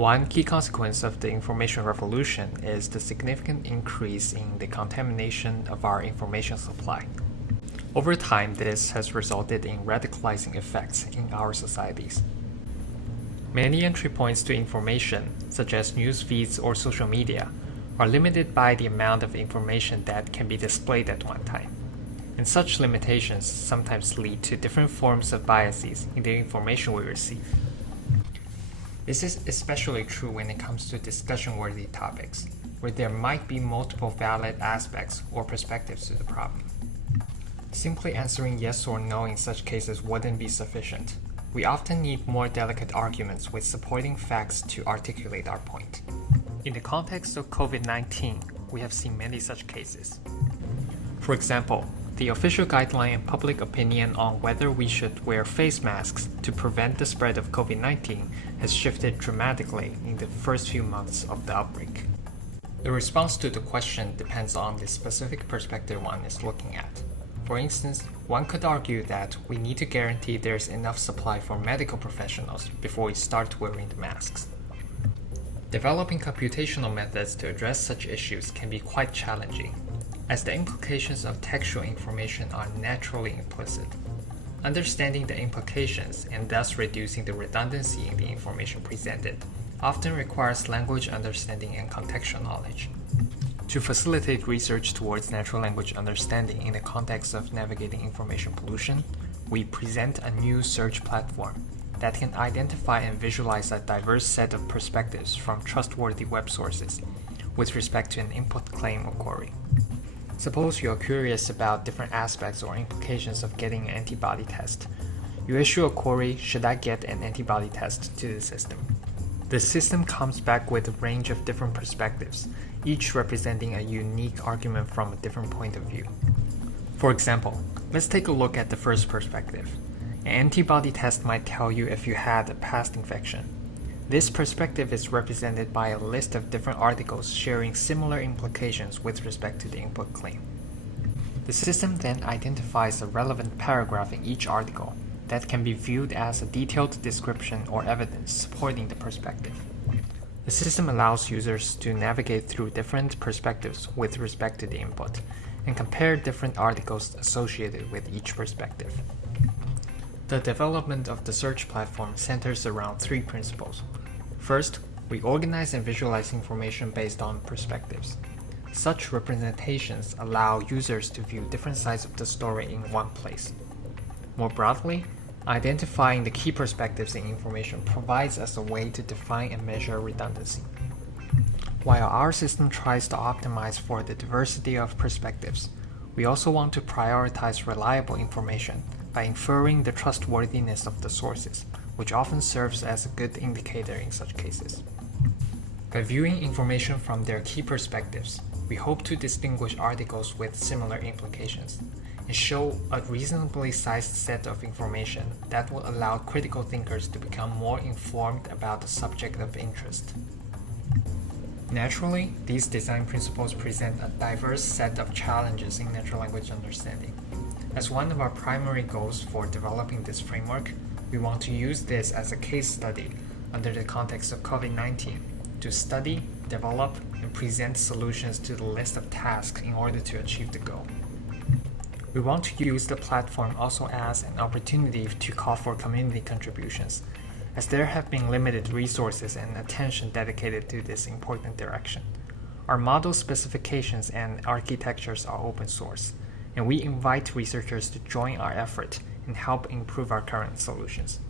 One key consequence of the information revolution is the significant increase in the contamination of our information supply. Over time, this has resulted in radicalizing effects in our societies. Many entry points to information, such as news feeds or social media, are limited by the amount of information that can be displayed at one time. And such limitations sometimes lead to different forms of biases in the information we receive. This is especially true when it comes to discussion-worthy topics, where there might be multiple valid aspects or perspectives to the problem. Simply answering yes or no in such cases wouldn't be sufficient. We often need more delicate arguments with supporting facts to articulate our point. In the context of COVID-19, we have seen many such cases. For example, the official guideline and public opinion on whether we should wear face masks to prevent the spread of COVID-19 has shifted dramatically in the first few months of the outbreak. The response to the question depends on the specific perspective one is looking at. For instance, one could argue that we need to guarantee there's enough supply for medical professionals before we start wearing the masks. Developing computational methods to address such issues can be quite challenging, as the implications of textual information are naturally implicit. Understanding the implications and thus reducing the redundancy in the information presented often requires language understanding and contextual knowledge. To facilitate research towards natural language understanding in the context of navigating information pollution, we present a new search platform that can identify and visualize a diverse set of perspectives from trustworthy web sources with respect to an input claim or query. Suppose you are curious about different aspects or implications of getting an antibody test. You issue a query, should I get an antibody test, to the system. The system comes back with a range of different perspectives, each representing a unique argument from a different point of view. For example, let's take a look at the first perspective. An antibody test might tell you if you had a past infection. This perspective is represented by a list of different articles sharing similar implications with respect to the input claim. The system then identifies a relevant paragraph in each article that can be viewed as a detailed description or evidence supporting the perspective. The system allows users to navigate through different perspectives with respect to the input and compare different articles associated with each perspective. The development of the search platform centers around three principles. First, we organize and visualize information based on perspectives. Such representations allow users to view different sides of the story in one place. More broadly, identifying the key perspectives in information provides us a way to define and measure redundancy. While our system tries to optimize for the diversity of perspectives, we also want to prioritize reliable information by inferring the trustworthiness of the sources, which often serves as a good indicator in such cases. By viewing information from their key perspectives, we hope to distinguish articles with similar implications and show a reasonably sized set of information that will allow critical thinkers to become more informed about the subject of interest. Naturally, these design principles present a diverse set of challenges in natural language understanding. As one of our primary goals for developing this framework, we want to use this as a case study under the context of COVID-19 to study, develop, and present solutions to the list of tasks in order to achieve the goal. We want to use the platform also as an opportunity to call for community contributions, as there have been limited resources and attention dedicated to this important direction. Our model specifications and architectures are open source, and we invite researchers to join our effort and help improve our current solutions.